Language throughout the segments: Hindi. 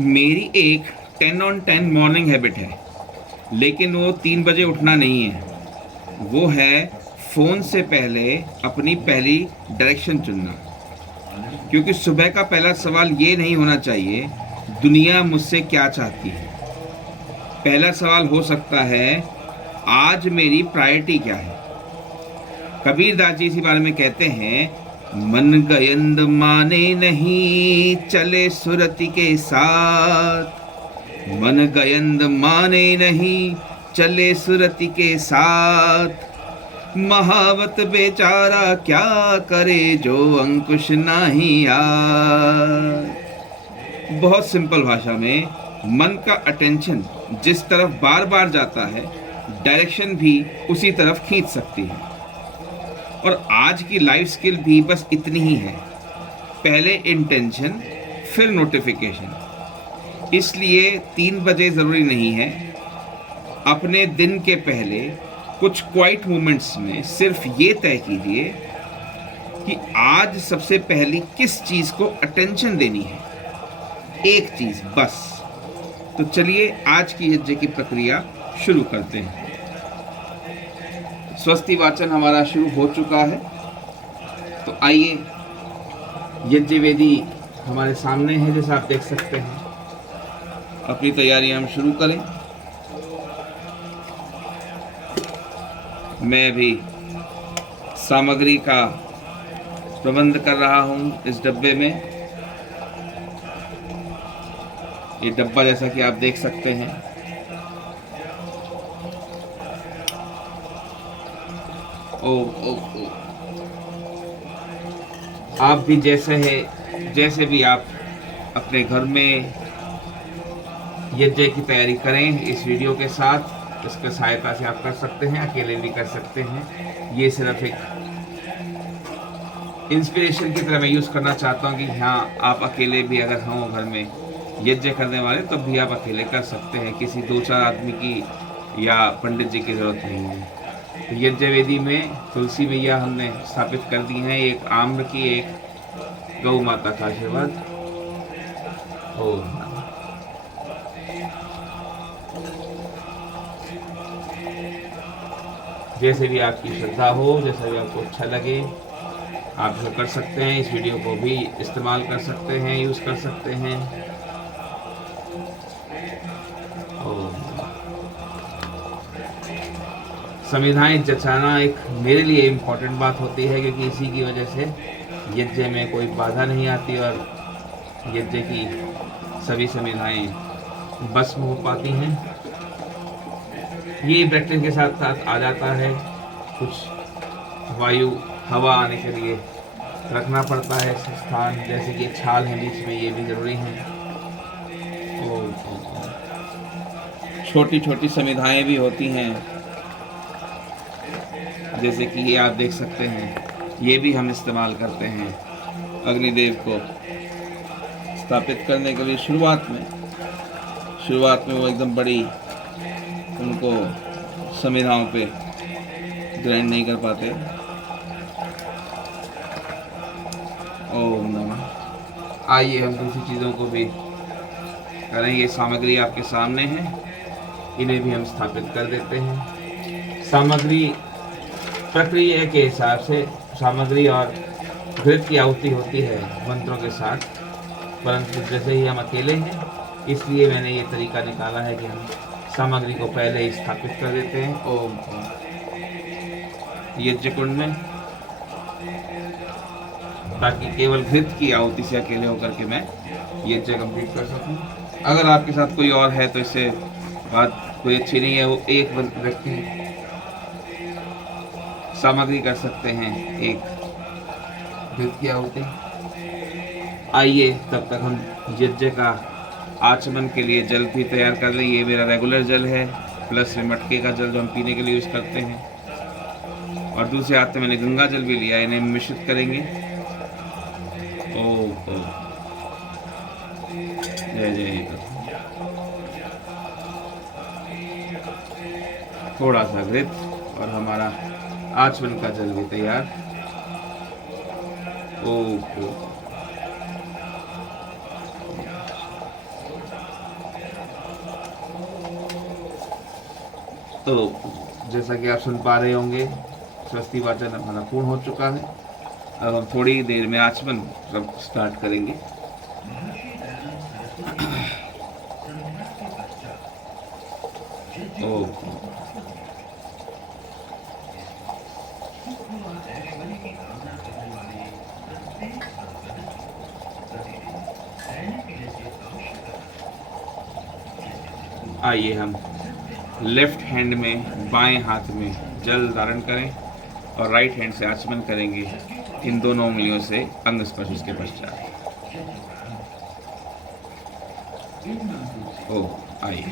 मेरी एक 10 on 10 मॉर्निंग हैबिट है, लेकिन वो 3 बजे उठना नहीं है। वो है फ़ोन से पहले अपनी पहली डायरेक्शन चुनना। क्योंकि सुबह का पहला सवाल ये नहीं होना चाहिए, दुनिया मुझसे क्या चाहती है। पहला सवाल हो सकता है, आज मेरी प्रायोरिटी क्या है। कबीर दास जी इसी बारे में कहते हैं, मन गयंद माने नहीं चले सुरति के साथ। मन गयंद माने नहीं चले सुरति के साथ। महावत बेचारा क्या करे जो अंकुश नहीं आए। बहुत सिंपल भाषा में, मन का अटेंशन जिस तरफ बार बार जाता है, डायरेक्शन भी उसी तरफ खींच सकती है। और आज की लाइफ स्किल भी बस इतनी ही है, पहले इंटेंशन फिर नोटिफिकेशन। इसलिए 3 बजे ज़रूरी नहीं है। अपने दिन के पहले कुछ क्वाइट मोमेंट्स में सिर्फ ये तय कीजिए कि आज सबसे पहली किस चीज़ को अटेंशन देनी है, एक चीज़ बस। तो चलिए आज की यज्ञ की प्रक्रिया शुरू करते हैं। स्वस्ति वाचन हमारा शुरू हो चुका है, तो आइए, यज्ञ वेदी हमारे सामने है, जैसा आप देख सकते हैं। अपनी तैयारी हम शुरू करें। मैं भी सामग्री का प्रबंध कर रहा हूँ इस डब्बे में। ये डब्बा जैसा कि आप देख सकते हैं, ओ आप भी जैसे भी आप अपने घर में यज्ञ की तैयारी करें, इस वीडियो के साथ इसके सहायता से आप कर सकते हैं, अकेले भी कर सकते हैं। ये सिर्फ एक इंस्पिरेशन की तरह मैं यूज़ करना चाहता हूँ कि हाँ, आप अकेले भी अगर हों घर में यज्ञ करने वाले, तब भी आप अकेले कर सकते हैं। किसी 2-4 आदमी की या पंडित जी की ज़रूरत नहीं है। तो यज्ञ वेदी में तुलसी मैया हमने स्थापित कर दी हैं, एक आम्र की, एक गौ माता का आशीर्वाद। ओम जैसे भी आपकी श्रद्धा हो, जैसा भी आपको अच्छा लगे, आप जो कर सकते हैं। इस वीडियो को भी इस्तेमाल कर सकते हैं, यूज़ कर सकते हैं। संविधान जचाना एक मेरे लिए इम्पोर्टेंट बात होती है, क्योंकि इसी की वजह से यज्ञ में कोई बाधा नहीं आती और यज्ञ की सभी संविधाएं भस्म हो पाती हैं। ये प्रैक्टिस के साथ साथ आ जाता है, कुछ वायु हवा आने के लिए रखना पड़ता है स्थान, जैसे कि छाल है बीच में, ये भी ज़रूरी है। छोटी छोटी संविधाएं भी होती हैं, जैसे कि ये आप देख सकते हैं, ये भी हम इस्तेमाल करते हैं अग्निदेव को स्थापित करने के लिए। शुरुआत में वो एकदम बड़ी, उनको संविधाओं पे ग्राइंड नहीं कर पाते। ओम नमः। आइए हम दूसरी चीज़ों को भी करें। ये सामग्री आपके सामने है, इन्हें भी हम स्थापित कर देते हैं। सामग्री प्रक्रिया के हिसाब से सामग्री और घृत की आहुति होती है मंत्रों के साथ, परंतु जैसे ही हम अकेले हैं, इसलिए मैंने ये तरीका निकाला है कि हम सामग्री को पहले ही स्थापित कर देते हैं। ओम यज्ञ कुंड में, ताकि केवल घृत की आहुति से अकेले होकर के मैं यज्ञ कंप्लीट कर सकूं। अगर आपके साथ कोई और है तो इससे बात कोई अच्छी नहीं है। वो एक व्यक्ति सामग्री कर सकते हैं, एक घृत की आहुति। आइए तब तक हम यज्ञ का आचमन के लिए जल भी तैयार कर लें। ये मेरा रेगुलर जल है, प्लस में मटके का जल जो हम पीने के लिए यूज़ करते हैं, और दूसरे हाथ में मैंने गंगा जल भी लिया। इन्हें मिश्रित करेंगे। ओ जय जय। थोड़ा सा घृत और हमारा आचमन का जल भी तैयार। ओ तो जैसा कि आप सुन पा रहे होंगे, स्वस्ति वाचन हमारा पूर्ण हो चुका है। अब हम थोड़ी देर में आचमन सब स्टार्ट करेंगे। ओ आइए हम लेफ्ट हैंड में बाएं हाथ में जल धारण करें और राइट हैंड से आचमन करेंगे इन दोनों उंगलियों से अंग स्पर्श उसके पश्चात। ओ आइए।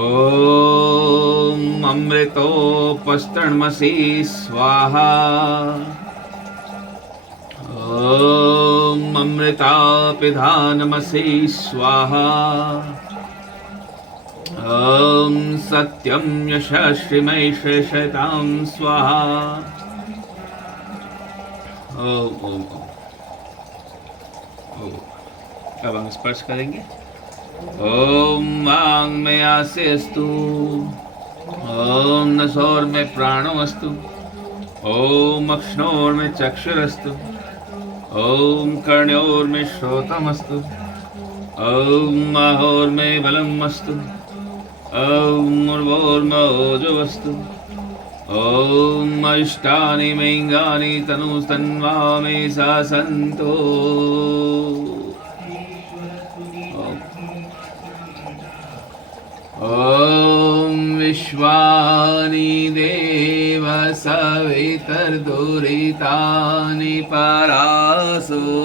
ओम अमृतोपस्तरणमसि स्वाहा। ओम अमृतापिधानमसि स्वाहा। ओम सत्यम यशस्विमैश्वर्यतां स्वाहा। ओम ओम ओम। अब हम स्पर्श करेंगे। ओम वांग में आसेस्तु। ओम नसोर में प्राणोस्तु। ओम अक्ष्णोर में चक्षुरस्तु। ओम कर्ण्योर में श्रोतमस्तु। ओम माहोर में बलमस्तु। ओम उर्वोर में ओजोस्तु। ओम अष्टानि मैंगानि तनुस्तन्वा मे सा सन्तो। ओम विश्वानि देव सवितर्दुरितानि परासुव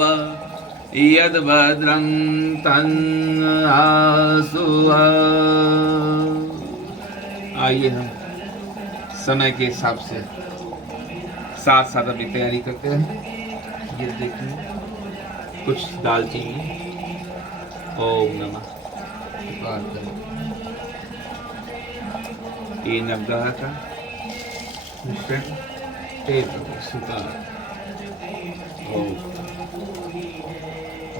यद्भद्रं तन्नासुव। आइए हम समय के हिसाब से साथ साथ अपनी तैयारी करते हैं। ये देखिए कुछ दालचीनी। ओम नमः। ये नवग्रह का मिश्रण सुपार।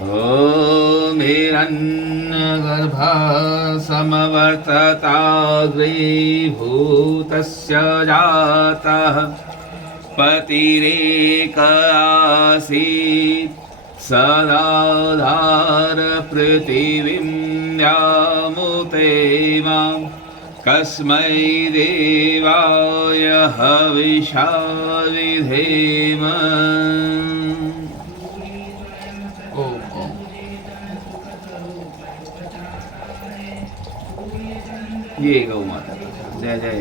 ओम हिरण्यगर्भा समवर्तताग्रीभूतस्य जातः पतिरेक आसीत् सदाधार पृथिवीं यामुते मां कस्मै देवाय हविषा विधेम। ये गौ माता जय जय।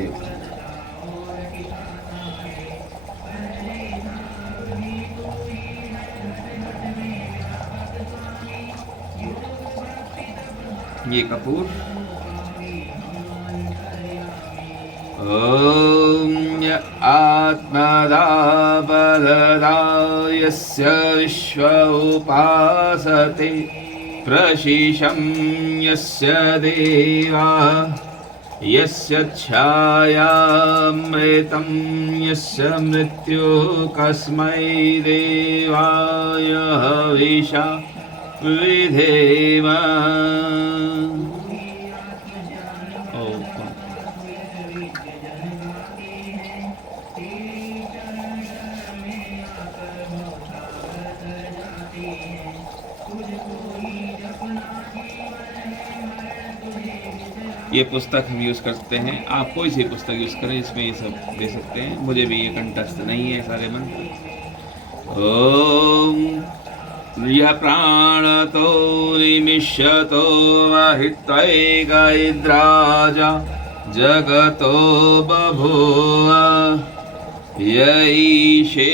ये कपूर। ओम आत्मदा बलदा यस्य विश्व उपासते प्रशिशं यस्य देवा यस्य छायामृतं यस्य मृत्युः कस्मै देवाय हविषा विधेम। ये पुस्तक हम यूज़ करते हैं, आप कोई सी पुस्तक यूज़ करें इसमें ये सब दे सकते हैं। मुझे भी ये कंठस्थ नहीं है सारे मंत्र। ओम यः प्राणतो निमिष्यतो महित्वैकैद्राजा जगतो बभूव यैषे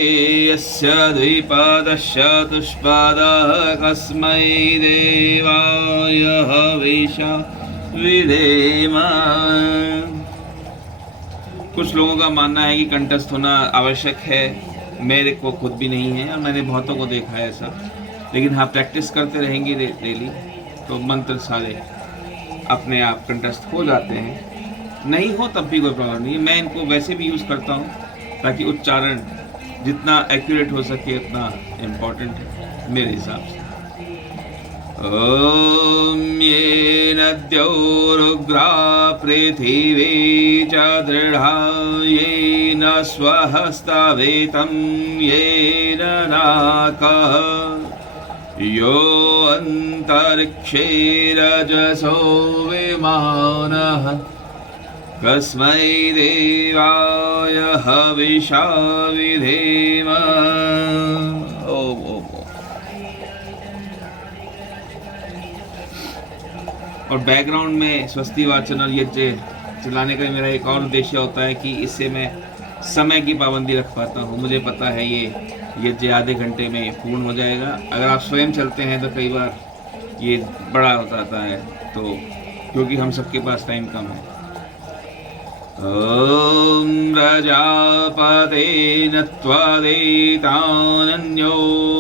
यस्य द्विपादस्य चतुष्पादः कस्मै देवाय हविषा विधेम। कुछ लोगों का मानना है कि कंठस्थ होना आवश्यक है, मेरे को खुद भी नहीं है और मैंने बहुतों को देखा है ऐसा। लेकिन हाँ, प्रैक्टिस करते रहेंगे डेली तो मंत्र सारे अपने आप कंठस्थ हो जाते हैं। नहीं हो तब भी कोई प्रॉब्लम नहीं है। मैं इनको वैसे भी यूज़ करता हूँ ताकि उच्चारण जितना एक्यूरेट हो सके उतना इम्पोर्टेंट है मेरे हिसाब से। ॐ येन द्यौरुग्रा पृथिवी च दृढा येन स्वहस्तावेतं येन नाकः यो अन्तरिक्षे रजसो विमानः कस्मै देवाय हविषा विधेम। ओम ओम। और बैकग्राउंड में स्वस्ति वाचन और यज्ञ चलाने का मेरा एक और उद्देश्य होता है कि इससे मैं समय की पाबंदी रख पाता हूँ। मुझे पता है ये यज्ञ आधे घंटे में पूर्ण हो जाएगा। अगर आप स्वयं चलते हैं तो कई बार ये बड़ा हो जाता है, तो क्योंकि हम सबके पास टाइम कम है। ॐ प्रजापतेन त्वदितानन्यो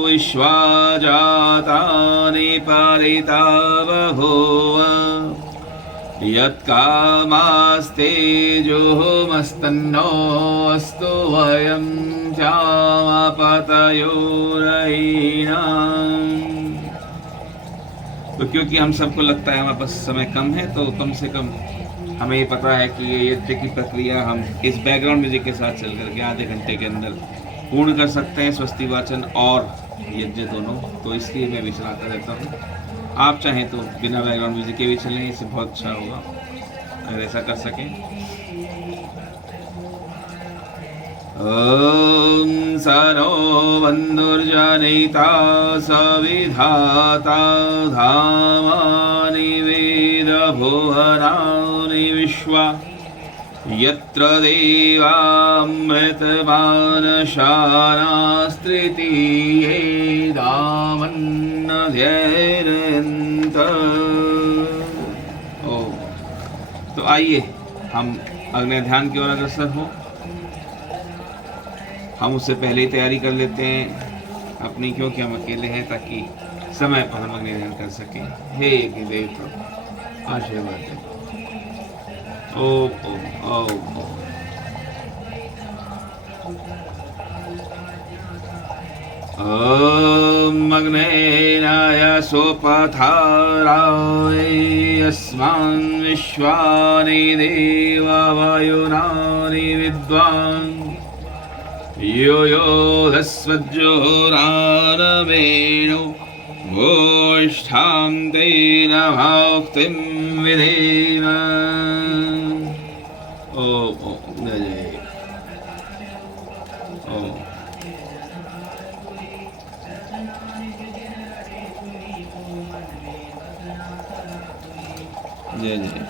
विश्वा जातानि परिता बभूव यत्कामास्तेजोमस्तन्नो अस्तु वयं जामपतयो रयिणाम्। तो क्योंकि हम सबको लगता है हमारे पास समय कम है, तो कम से कम हमें ये पता है कि ये यज्ञ की प्रक्रिया हम इस बैकग्राउंड म्यूजिक के साथ चल करके आधे घंटे के अंदर पूर्ण कर सकते हैं, स्वस्ति वाचन और यज्ञ दोनों। तो इसलिए मैं भी चलाता रहता हूँ। आप चाहें तो बिना बैकग्राउंड म्यूजिक के भी चलें, इससे बहुत अच्छा होगा अगर ऐसा कर सकें। ॐ सनो बन्धुर्जनिता सविधाता धामानि वेदभुवनानि विश्वा यत्र देवामृतमानशानास्त्रितीये दामन्नध्येरयन्त। तो आइए हम अग्नि ध्यान की ओर अग्रसर हों। हम उससे पहले ही तैयारी कर लेते हैं अपनी, क्योंकि हम अकेले हैं, ताकि समय पर हम अग्नि ध्यान कर सकें। हे देव प्रभु आशीर्वाद दें। ओम ओम ओम ओम। ॐ अग्नेनाय सोपथाराय अस्मान् विश्वानि देववायुनानि विद्वान् यो यो धस्वज्जोरानवेणु गोष्ठां तेन भक्तिं विधेम। ओ जय ओ जय जय।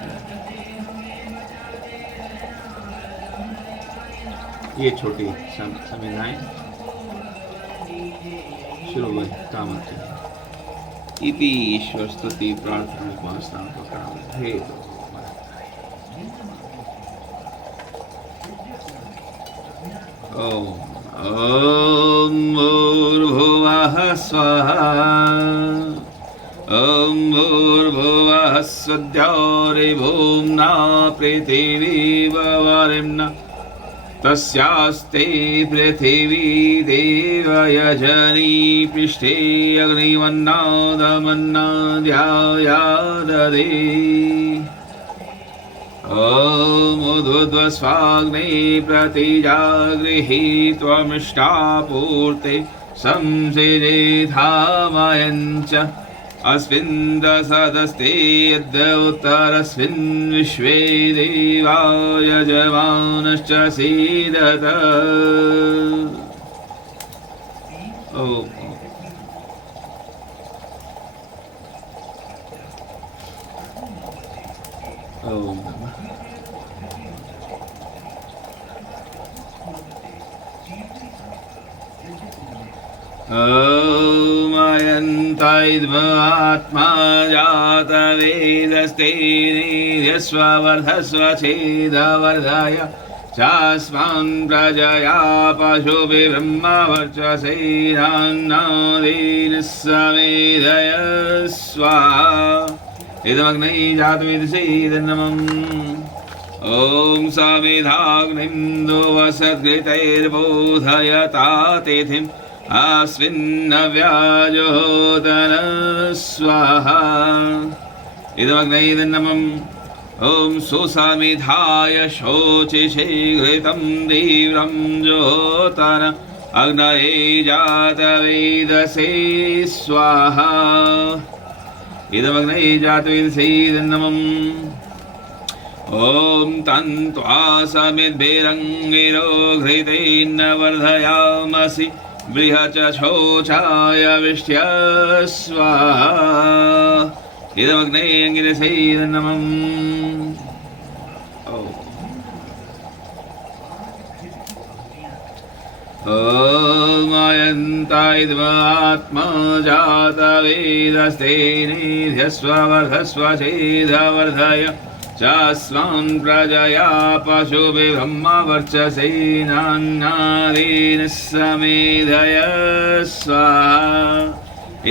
ये छोटी संविधाएं शुरू हुए काम इति ईश्वर स्तुति प्रार्थना हे ओम ओम भूर्भुवः स्वः ओम भूर्भुवः स्वद्योरिभूम्ना पृथिवी वरेण्यः तस्यास्ते पृथिवी देवयजनी पृष्ठे अग्निवन्नादमन्नाद्यायाददे। ॐ उद्ध्वस्वाग्ने प्रतिजागृहि त्वमिष्टापूर्ते संसिजेधामयञ्च अस्मिन् दशदस्ते यद्य उत्तरस्मिन् विश्वे देवा यजमानश्च सीदत। ओम ओम ॐ अयन्तैद्वात्मा जातवेदस्ते निध्यस्ववर्धस्व छेदवर्धय चास्मान् प्रजया पशुभिः ब्रह्मवर्चसेनान्नादीन् सवेदय स्वाहा। इदमग्नै जातवेदसे नमः। ॐ सविधाग्निं दुवसद्घृतैर्बोधयता तिथिम् अस्मिन्नव्याजोदन स्वाहा इदमग्नैर्नमम् ॐ सुसमिधाय शोचिषे घृतं तीव्रं ज्योतन अग्नये जातवेदसे स्वाहा इदमग्नये जातवेदसे नमः ॐ तन्त्वा समिद्भिरङ्गिरो घृतेन वर्धयामसि बृहचोचाय विष्ट्य स्वाहा इदमग्नये अङ्गिरसे नमः ॐ अयन्तायद्वात्मा जातवेदस्ते निध्यस्व वर्धस्व चेदवर्धय चास्वान् प्रजया पशुभिः ब्रह्मवर्चसेनान्नादीन समेधय स्वाहा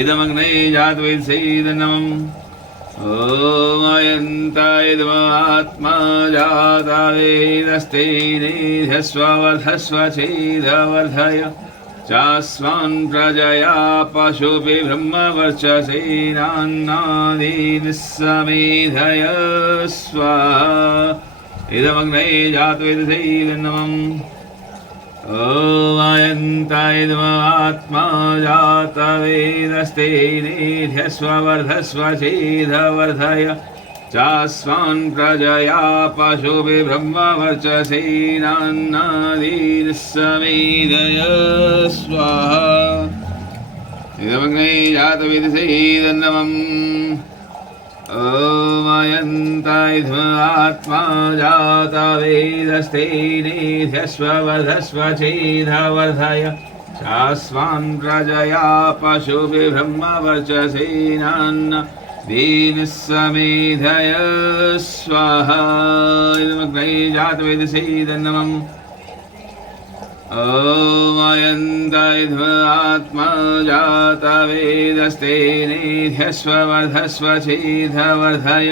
इदमग्नये जातवेदसे नमः ॐ अयन्तायद्वात्मा जातवेदस्ते निध्यस्व वर्धस्व चेदवर्धय चास्वान् प्रजया पशुभिः ब्रह्मवर्चसेनान्नादीन समेधय स्वाहा इदमग्नये जातवेदसे नमः ॐ अयन्तायद्वात्मा जातवेदस्ते निध्यस्व वर्धस्व चेदवर्धय चास्वान् प्रजया पशुभिः ब्रह्मवर्चसेनान्नादीन समेधय स्वाहा इदमग्नये जातवेदसे नमः ॐ अयन्तायद्वात्मा जातवेदस्ते निध्यस्व वर्धस्व चेदवर्धय चास्वान् प्रजया पशुभिः ब्रह्मवर्चसेनान्नादीन समेधय स्वाहा इदमग्नये जातवेदसे नमः ॐ अयन्तायद्वात्मा जातवेदस्ते निध्यस्व वर्धस्व चेदवर्धय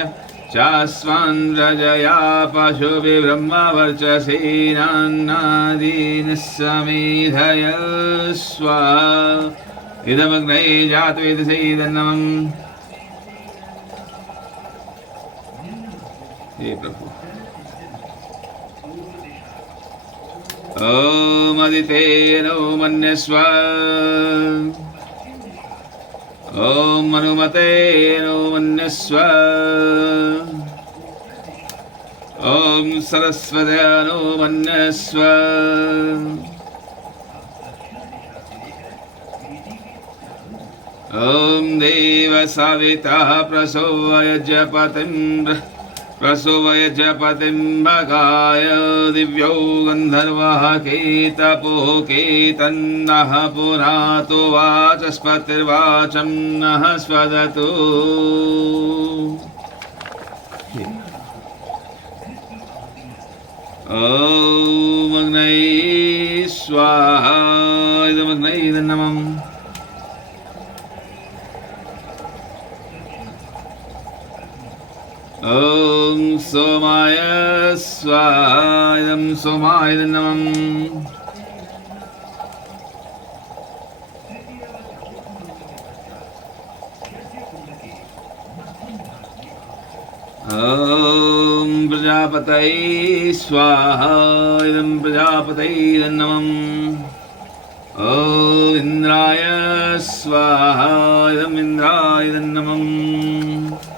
चास्वान् प्रजया पशुभिः ब्रह्मवर्चसेनान्नादीन समेधय स्वाहा इदमग्नये जातवेदसे नमः हे प्रभु ॐ अदितेनो मन्यस्व ॐ अनुमतेनो मन्यस्व ॐ सरस्वत्यानो मन्यस्व ॐ देवसवितः प्रसोवयजपतिं भगाय दिव्यो गन्धर्वः केतपोः केतन्नः पुरातो वाचस्पतिर्वाचं नः स्वदतु ॐ अग्नये स्वाहा इदमग्नये नमः ॐ सोमाय स्वाहा इदं सोमाय नमः ॐ प्रजापतये स्वाहा इदं प्रजापतये नमः ॐ इन्द्राय स्वाहा इदं इन्द्राय नमः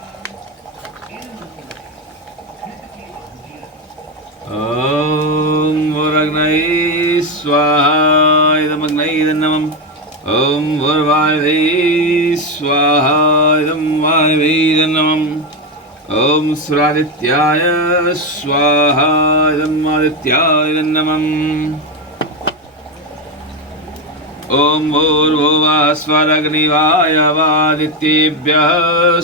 ॐ वोरग्नये स्वाहा इदमग्नये नमः ॐ वोर्वायवे स्वाहा इदं वायवे नमः ॐ सुरादित्याय स्वाहा इदं आदित्याय नमः ॐ भूर्भुवः स्वरग्निवायवादित्येभ्यः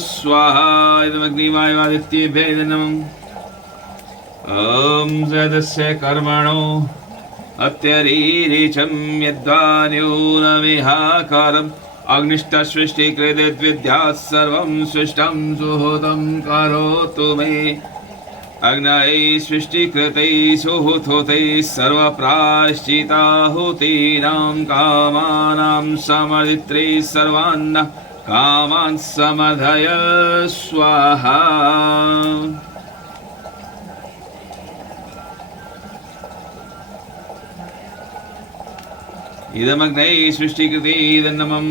स्वाहा इदमग्निवायवादित्येभ्यः नमः ॐ जदस्य कर्मणो अत्यरीरिचं यद्वान्यूनमिहाकारम् अग्निष्टसृष्टिकृतद्विद्यात् सर्वं सृष्टं सुहृतं करोतु मे अग्नये सृष्टिकृतैः सुहृतोतैः सर्वप्रायश्चिताहुतीनां कामानां समर्दित्रे सर्वान् कामान् समर्धय स्वाहा। इदमग्नये सृष्टिकृते नमः।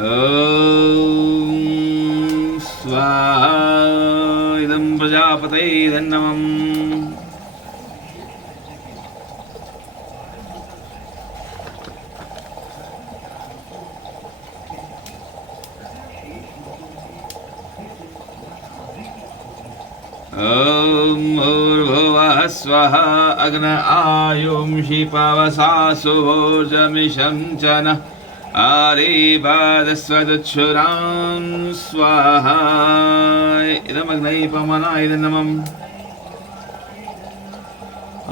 ॐ स्वाहा। इदं प्रजापतये नमः। ॐ भूर्भुवः स्वः अग्न आयुंषि पवसा सुभोजमिषं च नः आरेवादस्वदच्छुरां स्वाहा। इदमग्नये पवनाय नमः।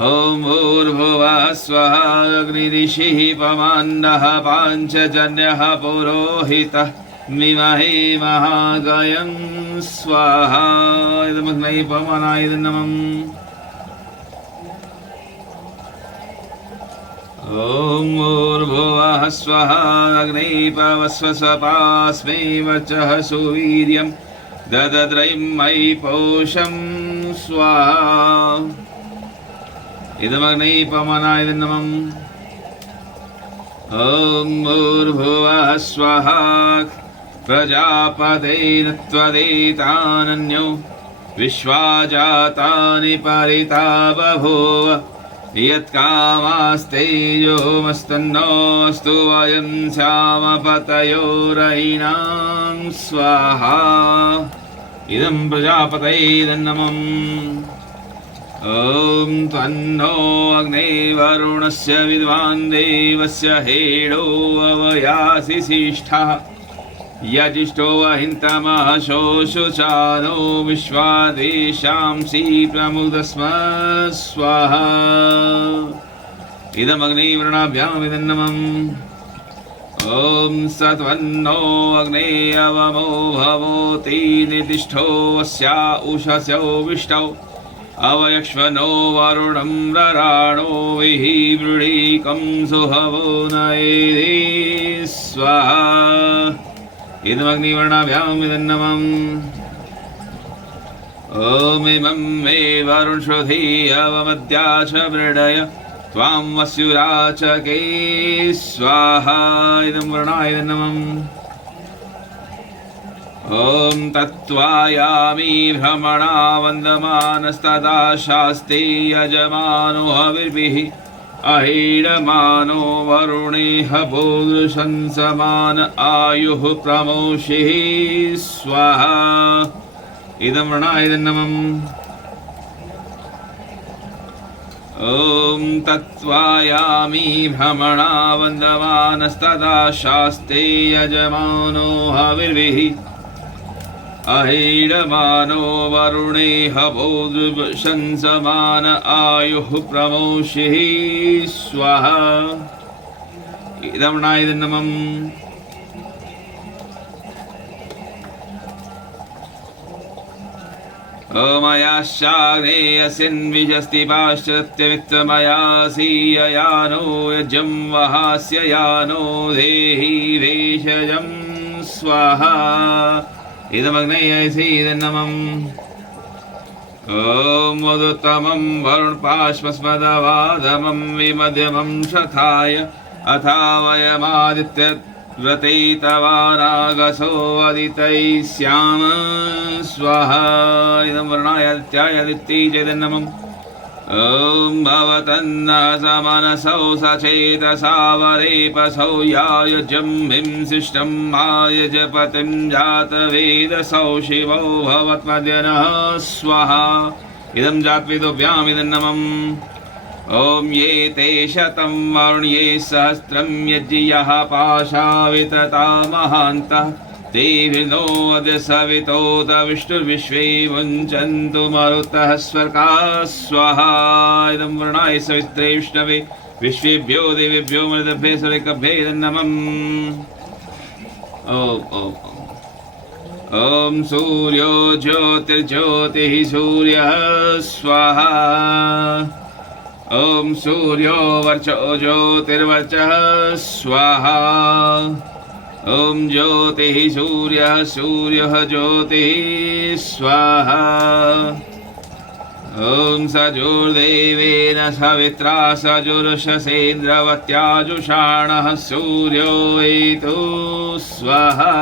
ॐ भूर्भुवः स्वः अग्निरिषिः पवनः पाञ्चजन्यः पुरोहितः मिमहे महागयं स्वाहा। इदमग्नये पवनाय नमः। ॐ भूर्भुवः स्वः अग्ने पवस्वसपास्मै वचः सुवीर्यं ददद्रयं मयि पौषं स्वाहा। इदमग्नये पवनाय नमः। ॐ भूर्भुवः स्वः प्रजापतेन त्वदेतानन्यो विश्वाजातानि परिता बभूव यत्कामास्तेजोमस्तन्नोऽस्तु वयं श्यामपतयोरयिणां स्वाहा। इदं प्रजापतये नमः। ॐ त्वन्नो अग्ने वरुणस्य विद्वान् देवस्य हेडो अवयासि सिष्ठः यजिष्ठो वहिन्तमहशोषुचानो विश्वादेशांसि प्रमुदस्म स्वाहा। इदमग्ने वृणाभ्यामिदं नमः। ॐ सत्वन्नो अग्ने अवमो भवोति निर्दिष्टो अस्या उषसो विष्टौ अवयक्ष्वनो वरुणं रराणो विहि वृणीकं सुहवो नयेदे स्वाहा। इदमग्निवर्णाभ्यामिदं नमः। ॐ इमं मे वरुणश्रुधी अवमद्या च मृडय त्वां वस्युराचके स्वाहा। इदं वर्णाय नमः। ॐ तत्त्वायामि भ्रमणा वन्दमानस्तदा शास्ते यजमानो हविर्भिः अहीडमानो वरुणेह बोधृशंसमान आयुः प्रमोषिः स्वाहा। इदं वर्णाय नमः। ॐ तत्त्वायामि भ्रमणा वन्दमानस्तदा शास्ते यजमानो हविर्भिः अहीडमानो वरुणेह बोधृशंसमान आयुः प्रमोषिः स्वाहा। इदं वर्णाय नमः। अमयाश्चाग्नेयस्यन्विजस्ति पाश्चात्यवित्तमयासीययानो यज्ञं वहास्य यानो देहि भेषजं स्वाहा। इदमग्नये नमः। ॐ मधुत्तमं वरुणपाश्मस्मदवादमं विमध्यमं शथाय अथावयमादित्यव्रते तवानागसो अदितैः स्याम स्वाहा। इदं वर्णाय आदित्याय आदित्यै च नमः। ॐ भवतन्न समनसौ सचेतसा वरेपसौ यायुजं हिंसिष्टं मायजपतिं जातवेदसौ शिवो भवत्मद्यनः स्वाहा। इदं जात्वेदोभ्यामिदं नमः। ॐ ये ते शतं वरुण्ये सहस्रं यज्ञियः पाशा वितता महान्तः ते विनो अद्य सवितोत विष्णुर्विश्वे मुञ्चन्तु मरुतः स्वर्गाः स्वाहा। इदं वर्णाय सवित्रे विष्णवे विश्वेभ्यो देवेभ्यो मरुदेभ्यो सर्वेभ्यो नमः। ओम ओम ओम सूर्यो ज्योतिर्ज्योतिः सूर्यः स्वाहा ओम सूर्यो वर्चो ज्योतिर्वर्चः स्वाहा ओम ज्योतिः सूर्यः सूर्यः ज्योतिः स्वाहा ओम सजुर्देवेन सवित्रा सजुर्षसेन्द्रवत्याजुषाणः सूर्यो एतु स्वाहा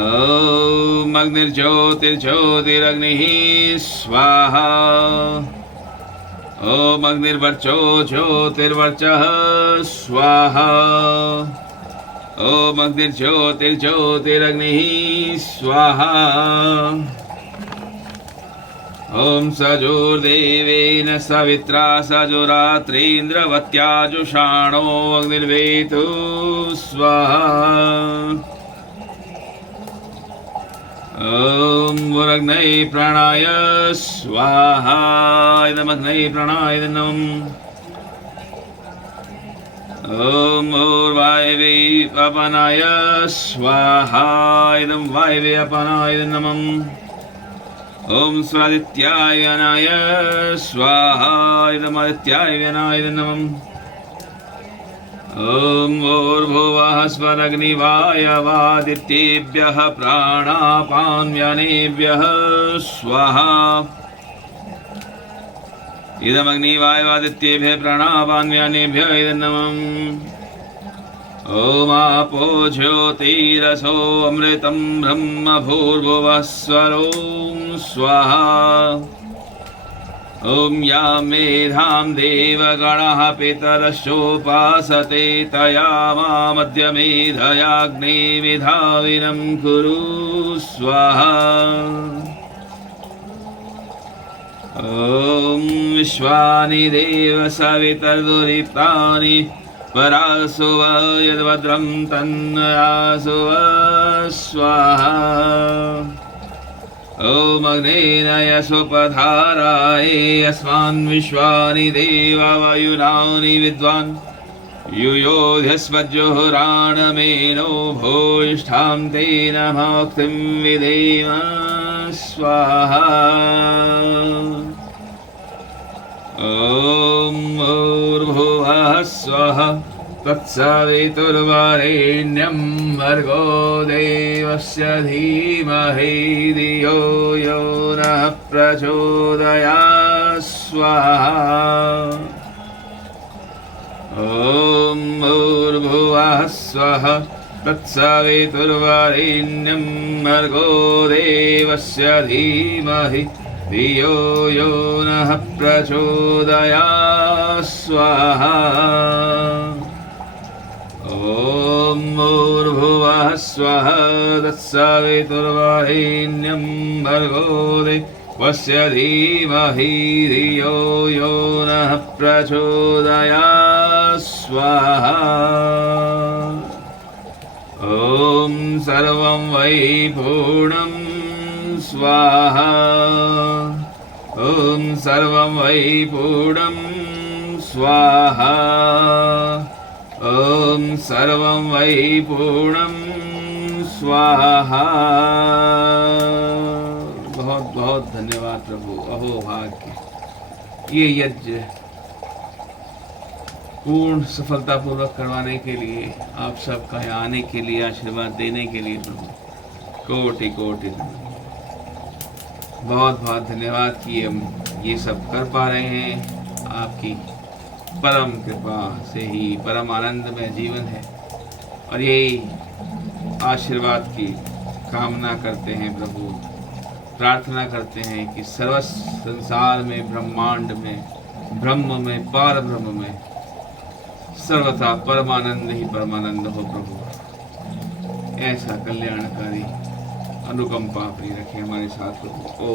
ओम अग्निर्ज्योतिर्ज्योतिरग्निः स्वाहा ओम अग्निर्वर्चो ज्योतिर्वर्चः स्वाहा ओम अग्निर्ज्योतिर्ज्योतिरग्निः स्वाहा ओम सजुर्देवेन सवित्रा सजुरात्रीन्द्रवत्याजुषाणो अग्निर्वेतु स्वाहा ओम वरग्नये प्राणाय स्वाहा इदमग्नये प्राणाय नमः ओम वायवे अपनाय स्वाहा इदं वायवे अपनाय नमः ओम स्वादित्याय अनाय स्वाहा इदमादित्याय अनाय नमः ओम भूर्भुवः स्वरग्निवायवादित्येभ्यः प्राणापान्व्यनेभ्यः स्वाहा इदमग्निवायवादित्येभ्यः प्राणापान्व्यनेभ्यः नमः ओम आपो ज्योतिरसो अमृतं ब्रह्म भूर्भुवः स्वरों स्वाहा ओम या मेधां देवगणः पितरश्चोपासते तया मामद्य मेधयाग्निविधाविनं कुरु स्वाहा ओम विश्वानि देव सवितर्दुरिप्तानि परासुव यद्भद्रं तन्नयासुव स्वाहा ओम अग्नेय स्वपधाराय अस्मान् विश्वानि देवा वायुनानि विद्वान् युयोध्यस्मज्जुहुराणमेनो भूयिष्ठां तेन भक्तिं विधेम स्वाहा ओम भूर्भुवः स्वः तत्सवितुर्वरेण्यं भर्गो देवस्य धीमहि धियो यो नः प्रचोदयात् स्वाहा ओम भूर्भुवः स्वः तत्सवितुर्वरेण्यं भर्गो देवस्य धीमहि धियो यो नः प्रचोदयात् स्वाहा ओम भूर्भुवः स्वः तत्सवितुर्वरेण्यं भर्गो देवस्य धीमहि धियो यो नः प्रचोदयात् स्वाहा ओम सर्वं वै पूर्णं स्वाहा ओम सर्वं वै पूर्णं स्वाहा ओम सर्वं वै पूर्णं स्वाहा। बहुत बहुत धन्यवाद प्रभु। अहो भाग्य, ये यज्ञ पूर्ण सफलतापूर्वक करवाने के लिए, आप सबका यहाँ आने के लिए, आशीर्वाद देने के लिए प्रभु कोटि कोटि बहुत बहुत धन्यवाद कि हम ये सब कर पा रहे हैं। आपकी परम कृपा से ही परम आनंदमय जीवन है और यही आशीर्वाद की कामना करते हैं प्रभु। प्रार्थना करते हैं कि सर्वस्व संसार में, ब्रह्मांड में, ब्रह्म में, पार ब्रह्म में सर्वथा परमानंद ही परमानंद हो प्रभु। ऐसा कल्याणकारी अनुकंपा अपनी रखे हमारे साथ प्रभु। ओ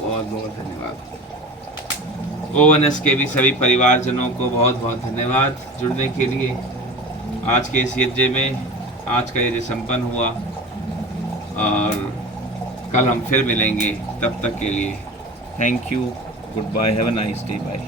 बहुत बहुत धन्यवाद। ONS के भी सभी परिवारजनों को बहुत बहुत धन्यवाद जुड़ने के लिए। आज के इस यज्ञ में, आज का यज्ञ संपन्न हुआ और कल हम फिर मिलेंगे। तब तक के लिए thank you, goodbye, have a nice day, bye.